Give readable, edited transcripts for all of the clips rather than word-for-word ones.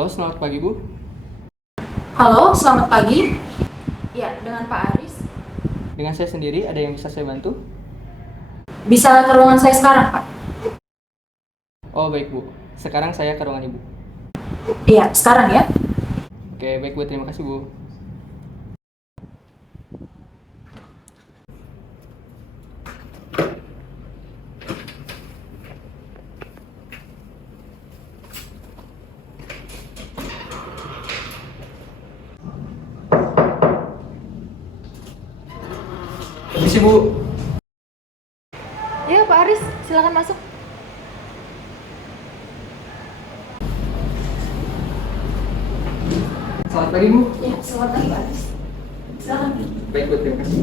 Halo, selamat pagi Bu. Halo, selamat pagi. Ya, dengan Pak Aris. Dengan saya sendiri, ada yang bisa saya bantu? Bisa ke ruangan saya sekarang, Pak? Oh baik Bu, sekarang saya ke ruangan Ibu. Iya, sekarang ya. Oke baik Bu, terima kasih Bu. Permisi Bu. Ya, Pak Aris, silakan masuk. Selamat pagi Bu. Ya, selamat pagi, Pak Aris. Silakan. Baik Bu, terima kasih.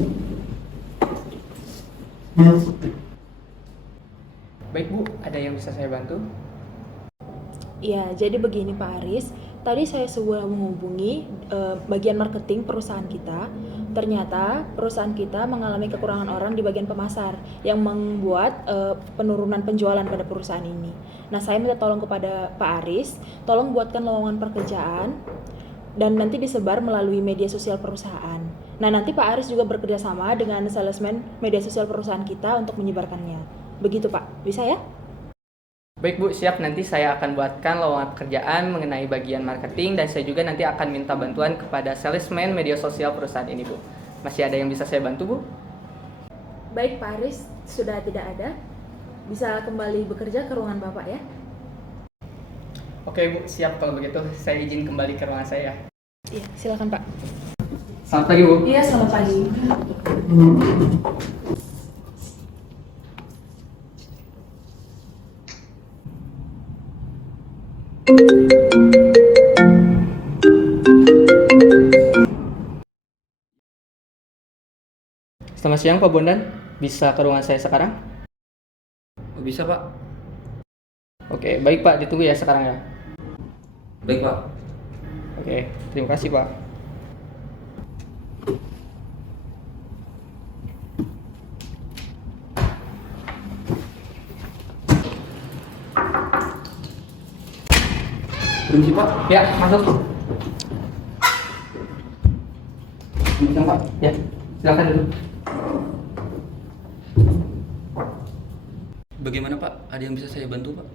Baik Bu, ada yang bisa saya bantu? Ya, jadi begini Pak Aris. Tadi saya sudah menghubungi bagian marketing perusahaan kita. Ternyata perusahaan kita mengalami kekurangan orang di bagian pemasar yang membuat penurunan penjualan pada perusahaan ini. Nah, saya minta tolong kepada Pak Aris, tolong buatkan lowongan pekerjaan dan nanti disebar melalui media sosial perusahaan. Nah, nanti Pak Aris juga bekerja sama dengan salesman media sosial perusahaan kita untuk menyebarkannya. Begitu Pak, bisa ya? Baik Bu, siap. Nanti saya akan buatkan lowongan pekerjaan mengenai bagian marketing dan saya juga nanti akan minta bantuan kepada salesman media sosial perusahaan ini Bu. Masih ada yang bisa saya bantu Bu? Baik Pak Aris, sudah tidak ada. Bisa kembali bekerja ke ruangan Bapak ya. Oke Bu, siap kalau begitu. Saya izin kembali ke ruangan saya. Iya, silakan Pak. Selamat pagi Bu. Iya, selamat pagi. Selamat siang Pak Bondan. Bisa ke ruangan saya sekarang? Bisa Pak? Oke, baik Pak, ditunggu ya sekarang ya. Baik Pak. Oke, terima kasih Pak. Permisi Pak. Ya, masuk. Silakan Pak. Ya, silakan duduk. Bagaimana Pak? Ada yang bisa saya bantu Pak?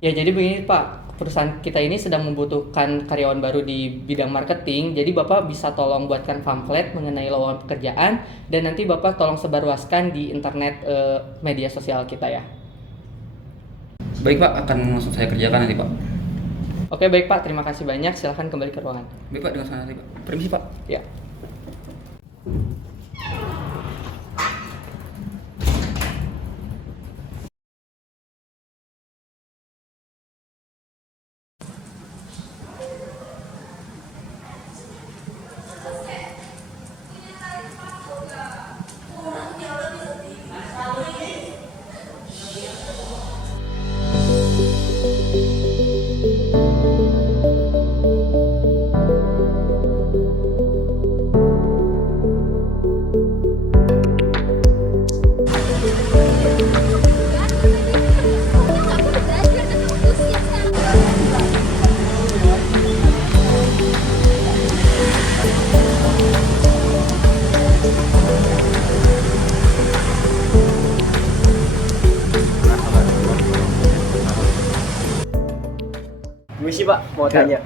Ya, jadi begini Pak, perusahaan kita ini sedang membutuhkan karyawan baru di bidang marketing. Jadi Bapak bisa tolong buatkan pamflet mengenai lowongan pekerjaan dan nanti Bapak tolong sebarluaskan di internet media sosial kita ya. Baik Pak, akan langsung saya kerjakan nanti Pak. Oke, baik Pak, terima kasih banyak. Silahkan kembali ke ruangan. Baik Pak, dengan senang hati Pak. Permisi Pak. Ya. Permisi Pak, mau Ya. tanya.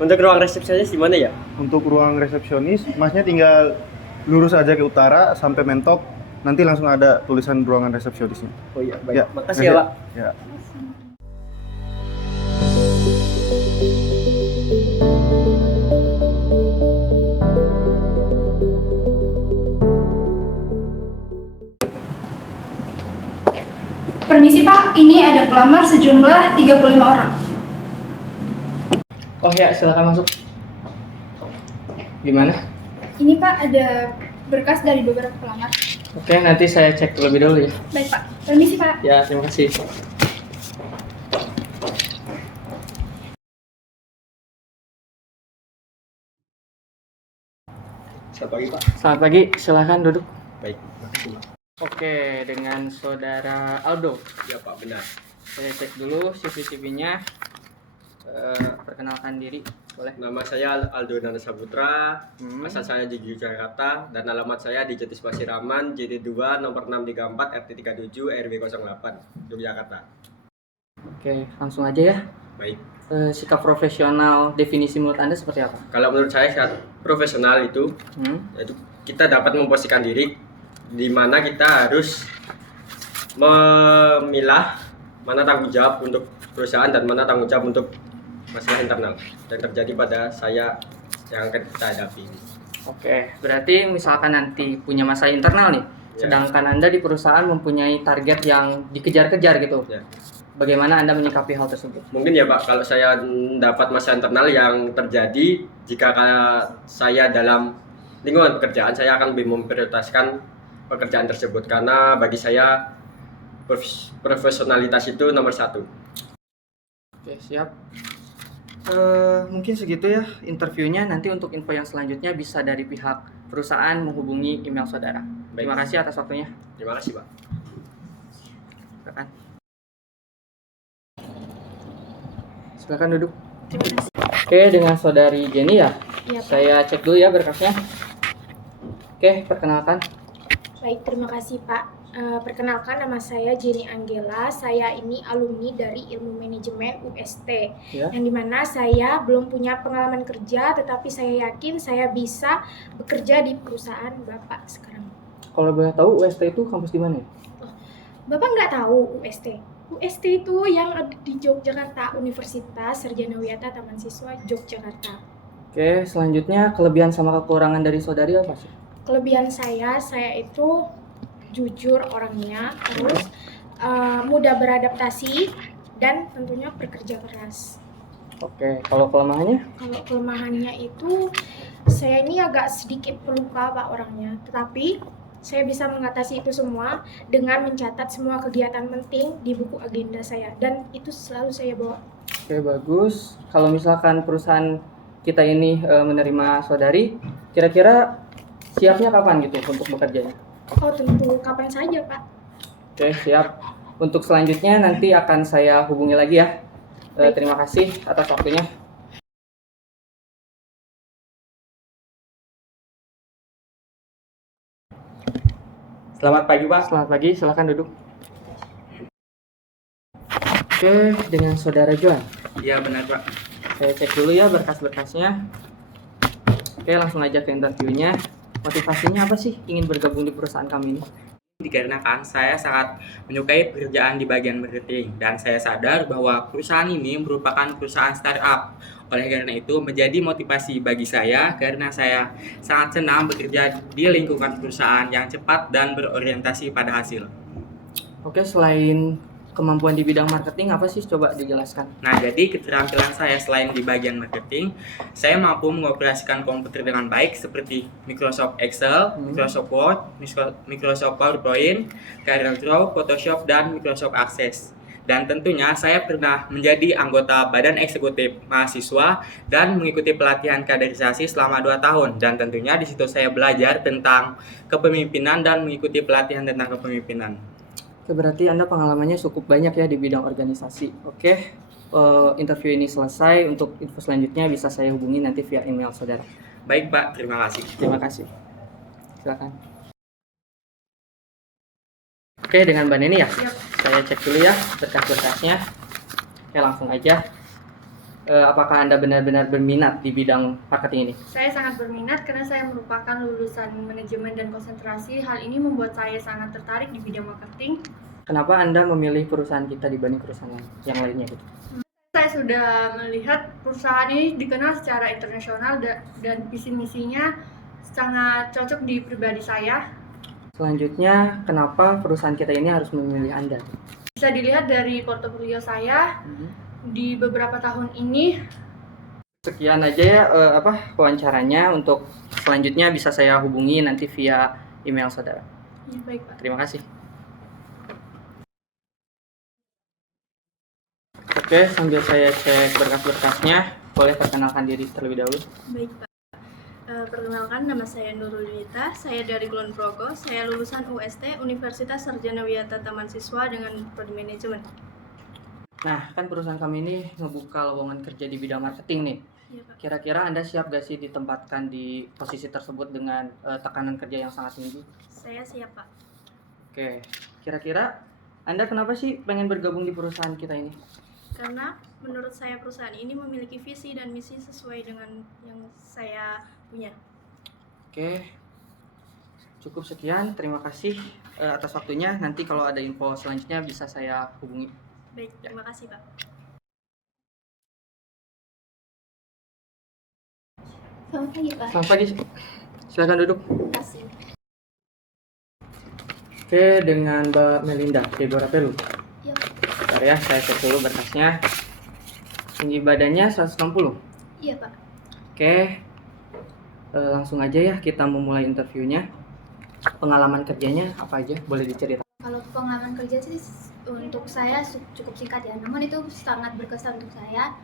Untuk ruang resepsionis di mana ya? Untuk ruang resepsionis, masnya tinggal lurus aja ke utara sampai mentok, nanti langsung ada tulisan ruangan resepsionisnya. Oh iya, baik. Ya, Makasih ya Pak. Ya. Permisi Pak, ini ada pelamar sejumlah 35 orang. Oh ya, silakan masuk. Gimana? Ini Pak ada berkas dari beberapa pelamar. Oke, nanti saya cek terlebih dahulu ya. Baik Pak, permisi Pak. Ya, terima kasih. Selamat pagi Pak. Selamat pagi, silakan duduk. Baik, makasih Pak. Oke, dengan saudara Aldo. Ya Pak, benar. Saya cek dulu CCTV-nya. Perkenalkan diri, boleh? Nama saya Aldo Nanda Saputra, Hmm. asal saya di Yogyakarta, dan alamat saya di Jetis Pasiraman, JT2, nomor 634, RT37, RW 08, Yogyakarta. Oke, langsung aja ya. Baik. Sikap profesional, definisi menurut Anda seperti apa? Kalau menurut saya saat profesional itu, yaitu kita dapat memposisikan diri di mana kita harus memilah mana tanggung jawab untuk perusahaan dan mana tanggung jawab untuk masalah internal yang terjadi pada saya yang akan kita hadapi. Oke, berarti misalkan nanti punya masalah internal nih, Ya. sedangkan Anda di perusahaan mempunyai target yang dikejar-kejar gitu. Ya. Bagaimana Anda menyikapi hal tersebut? Mungkin ya Pak, kalau saya dapat masalah internal yang terjadi jika saya dalam lingkungan pekerjaan, saya akan lebih memprioritaskan pekerjaan tersebut karena bagi saya profesionalitas itu nomor satu. Oke, siap. Mungkin segitu ya interviewnya. Nanti untuk info yang selanjutnya bisa dari pihak perusahaan menghubungi email saudara. Terima kasih atas waktunya. Terima kasih Pak. Silakan. Silakan duduk. Terima kasih. Oke, dengan saudari Jenny ya. Iya, Pak. Saya cek dulu ya berkasnya. Oke, perkenalkan. Baik, terima kasih Pak. Perkenalkan, nama saya Jenny Anggela. Saya ini alumni dari Ilmu Manajemen UST. Ya. Yang dimana saya belum punya pengalaman kerja, tetapi saya yakin saya bisa bekerja di perusahaan Bapak sekarang. Kalau boleh tahu UST itu kampus di mana ya? Bapak nggak tahu UST? UST itu yang ada di Yogyakarta, Universitas Sarjana Wiyata Taman Siswa Yogyakarta. Oke, selanjutnya kelebihan sama kekurangan dari saudari apa sih? Kelebihan saya itu jujur orangnya, terus mudah beradaptasi dan tentunya bekerja keras. Oke, kalau kelemahannya? Kalau kelemahannya itu saya ini agak sedikit pelupa Pak orangnya, tetapi saya bisa mengatasi itu semua dengan mencatat semua kegiatan penting di buku agenda saya dan itu selalu saya bawa. Oke, bagus. Kalau misalkan perusahaan kita ini menerima saudari, kira-kira siapnya kapan gitu untuk bekerjanya? Oh tentu kapan saja Pak. Oke, siap. Untuk selanjutnya nanti akan saya hubungi lagi ya. Terima kasih atas waktunya. Selamat pagi Pak. Selamat pagi, silakan duduk. Oke, dengan saudara Joan. Iya benar Pak. Saya cek dulu ya berkas-berkasnya. Oke, langsung aja ke interviewnya. Motivasinya apa sih ingin bergabung di perusahaan kami ini? Dikarenakan saya sangat menyukai pekerjaan di bagian marketing dan saya sadar bahwa perusahaan ini merupakan perusahaan startup. Oleh karena itu menjadi motivasi bagi saya karena saya sangat senang bekerja di lingkungan perusahaan yang cepat dan berorientasi pada hasil. Oke, selain kemampuan di bidang marketing apa sih, coba dijelaskan? Nah, jadi keterampilan saya selain di bagian marketing, saya mampu mengoperasikan komputer dengan baik seperti Microsoft Excel, Microsoft Word, Microsoft PowerPoint, CorelDRAW, Photoshop, dan Microsoft Access. Dan tentunya saya pernah menjadi anggota Badan Eksekutif Mahasiswa dan mengikuti pelatihan kaderisasi selama 2 tahun. Dan tentunya di situ saya belajar tentang kepemimpinan dan mengikuti pelatihan tentang kepemimpinan. Oke, berarti Anda pengalamannya cukup banyak ya di bidang organisasi. Oke, interview ini selesai. Untuk info selanjutnya bisa saya hubungi nanti via email saudara. Baik Pak, terima kasih. Terima kasih. Silakan. Oke, dengan Mbak Neni ya? Saya cek dulu ya berkas-berkasnya. Oke, langsung aja. Apakah Anda benar-benar berminat di bidang marketing ini? Saya sangat berminat karena saya merupakan lulusan manajemen dan konsentrasi. Hal ini membuat saya sangat tertarik di bidang marketing. Kenapa Anda memilih perusahaan kita dibanding perusahaan yang lainnya gitu? Saya sudah melihat perusahaan ini dikenal secara internasional dan visi misinya sangat cocok di pribadi saya. Selanjutnya, kenapa perusahaan kita ini harus memilih Anda? Bisa dilihat dari portofolio saya di beberapa tahun ini. Sekian aja ya wawancaranya. Untuk selanjutnya bisa saya hubungi nanti via email saudara. Ya, baik Pak. Terima kasih. Oke, sambil saya cek berkas-berkasnya, boleh perkenalkan diri terlebih dahulu. Baik Pak. Perkenalkan, nama saya Nurul Yunita, saya dari Kulon Progo, saya lulusan UST Universitas Sarjana Wiyata Taman Siswa dengan prodi manajemen. Nah, kan perusahaan kami ini ngebuka lowongan kerja di bidang marketing nih. Iya, Pak. Kira-kira Anda siap gak sih ditempatkan di posisi tersebut dengan tekanan kerja yang sangat tinggi? Saya siap, Pak. Oke, kira-kira Anda kenapa sih pengen bergabung di perusahaan kita ini? Karena menurut saya perusahaan ini memiliki visi dan misi sesuai dengan yang saya punya. Oke, cukup sekian. Terima kasih atas waktunya. Nanti kalau ada info selanjutnya bisa saya hubungi. Baik, terima kasih, Pak. Selamat pagi, Pak. Selamat pagi. Silakan duduk. Terima kasih. Oke, dengan Mbak Melinda Deborah Pelu. Iya, Pak. Bentar ya, saya cek dulu berkasnya. Tinggi badannya 160. Iya, Pak. Oke, langsung aja ya kita memulai interviewnya. Pengalaman kerjanya apa aja? Boleh diceritakan? Kalau pengalaman kerja sih untuk saya cukup singkat ya, namun itu sangat berkesan untuk saya.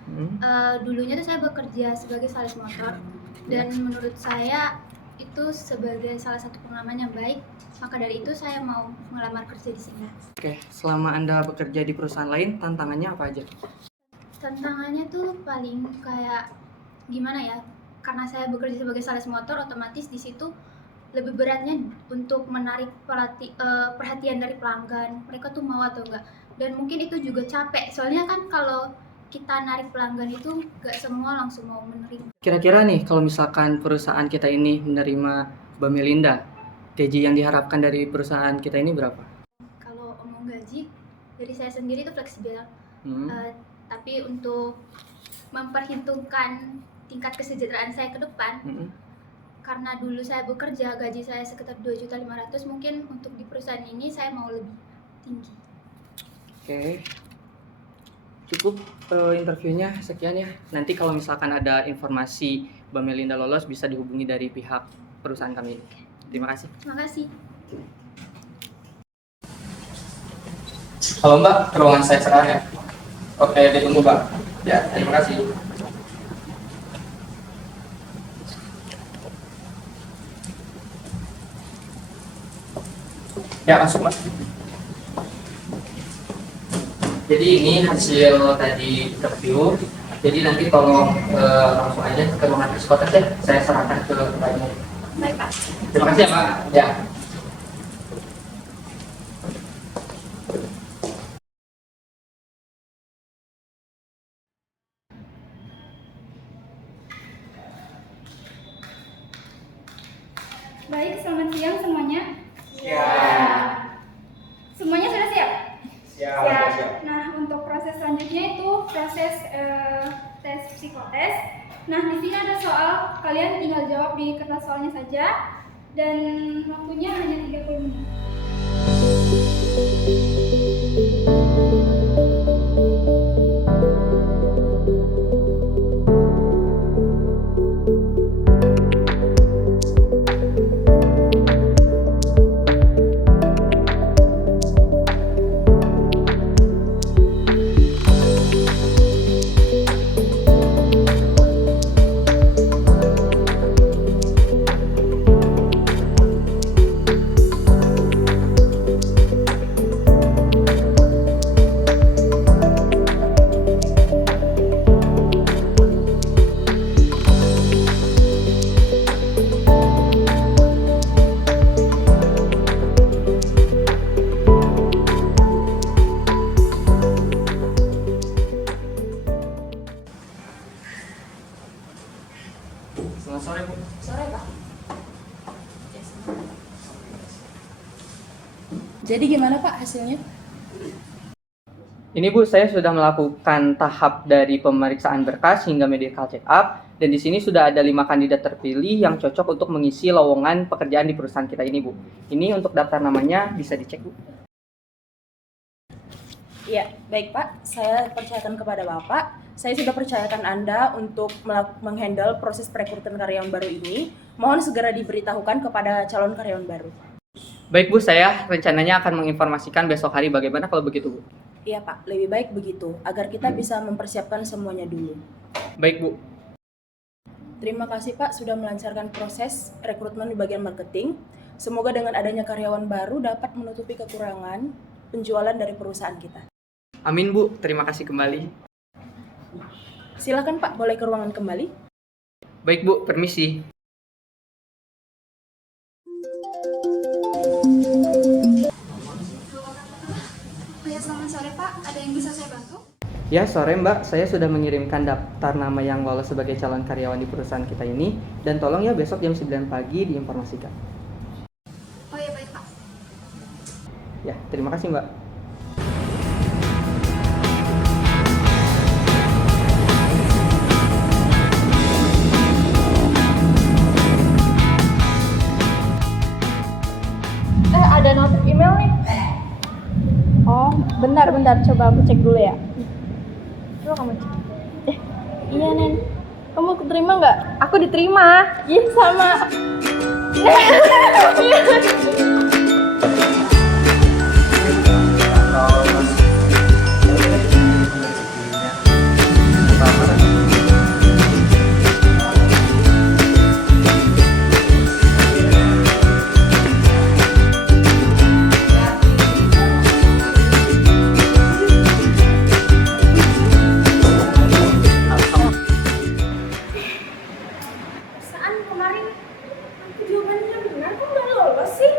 Dulunya tuh saya bekerja sebagai sales motor, dan menurut saya itu sebagai salah satu pengalaman yang baik. Maka dari itu saya mau melamar kerja di sini. Oke, selama Anda bekerja di perusahaan lain, tantangannya apa aja? Tantangannya tuh paling kayak gimana ya? Karena saya bekerja sebagai sales motor, otomatis di situ lebih beratnya untuk menarik perhatian dari pelanggan. Mereka tuh mau atau enggak. Dan mungkin itu juga capek. Soalnya kan kalau kita narik pelanggan itu enggak semua langsung mau menerima. Kira-kira nih, kalau misalkan perusahaan kita ini menerima Mbak Melinda, gaji yang diharapkan dari perusahaan kita ini berapa? Kalau omong gaji, dari saya sendiri itu fleksibel. Tapi untuk memperhitungkan tingkat kesejahteraan saya ke depan, karena dulu saya bekerja gaji saya sekitar 2.500.000, mungkin untuk di perusahaan ini saya mau lebih tinggi. Oke, cukup interviewnya sekian ya. Nanti kalau misalkan ada informasi Mbak Melinda lolos bisa dihubungi dari pihak perusahaan kami. Terima kasih. Terima kasih. Halo Mbak, ruangan saya serah ya. Oke, ditunggu Mbak. Ya, terima kasih. Ya, masuk Mbak. Jadi ini hasil tadi interview. Jadi nanti tolong langsung aja ke ruangan psikotes ya. Saya serahkan ke Mbaknya. Baik, Pak. Terima kasih ya Mbak. Ya. Baik, selamat siang semuanya. Siap. Semuanya sudah siap? Siap. Nah, untuk proses selanjutnya itu proses tes psikotes. Nah, di sini ada soal, kalian tinggal jawab di kertas soalnya saja, dan waktunya hanya 30 menit. Selamat sore Bu. Sore, Pak. Jadi gimana Pak hasilnya? Ini Bu, saya sudah melakukan tahap dari pemeriksaan berkas hingga medical check up, dan di sini sudah ada 5 kandidat terpilih yang cocok untuk mengisi lowongan pekerjaan di perusahaan kita ini Bu. Ini untuk daftar namanya bisa dicek Bu. Iya, baik Pak. Saya percayakan kepada Bapak. Saya sudah percayakan Anda untuk menghandle proses perekrutan karyawan baru ini. Mohon segera diberitahukan kepada calon karyawan baru. Baik Bu, saya rencananya akan menginformasikan besok hari bagaimana kalau begitu Bu. Iya Pak, lebih baik begitu, agar kita bisa mempersiapkan semuanya dulu. Baik Bu. Terima kasih Pak sudah melancarkan proses rekrutmen di bagian marketing. Semoga dengan adanya karyawan baru dapat menutupi kekurangan penjualan dari perusahaan kita. Amin Bu, terima kasih kembali. Silakan Pak, boleh ke ruangan kembali. Baik Bu, permisi. Oh ya, selamat sore Pak, ada yang bisa saya bantu? Ya, sore Mbak, saya sudah mengirimkan daftar nama yang lolos sebagai calon karyawan di perusahaan kita ini. Dan tolong ya besok jam 9 pagi diinformasikan. Oh ya, baik Pak. Ya, terima kasih Mbak. Ada notif email nih. Oh, bentar, coba aku cek dulu ya. Coba kamu cek. Iya, Nen. Kamu keterima nggak? Aku diterima. Iya, sama. Perasaan kemarin aku jawabannya benar, kok nggak lolos sih?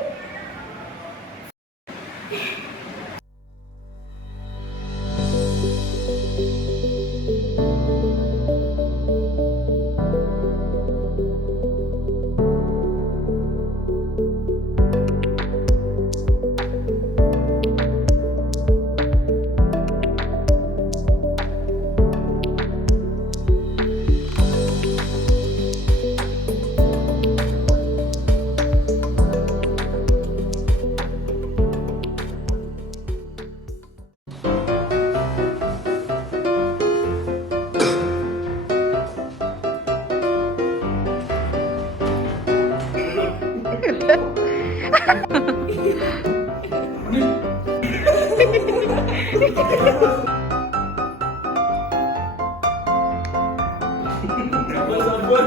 Sabun.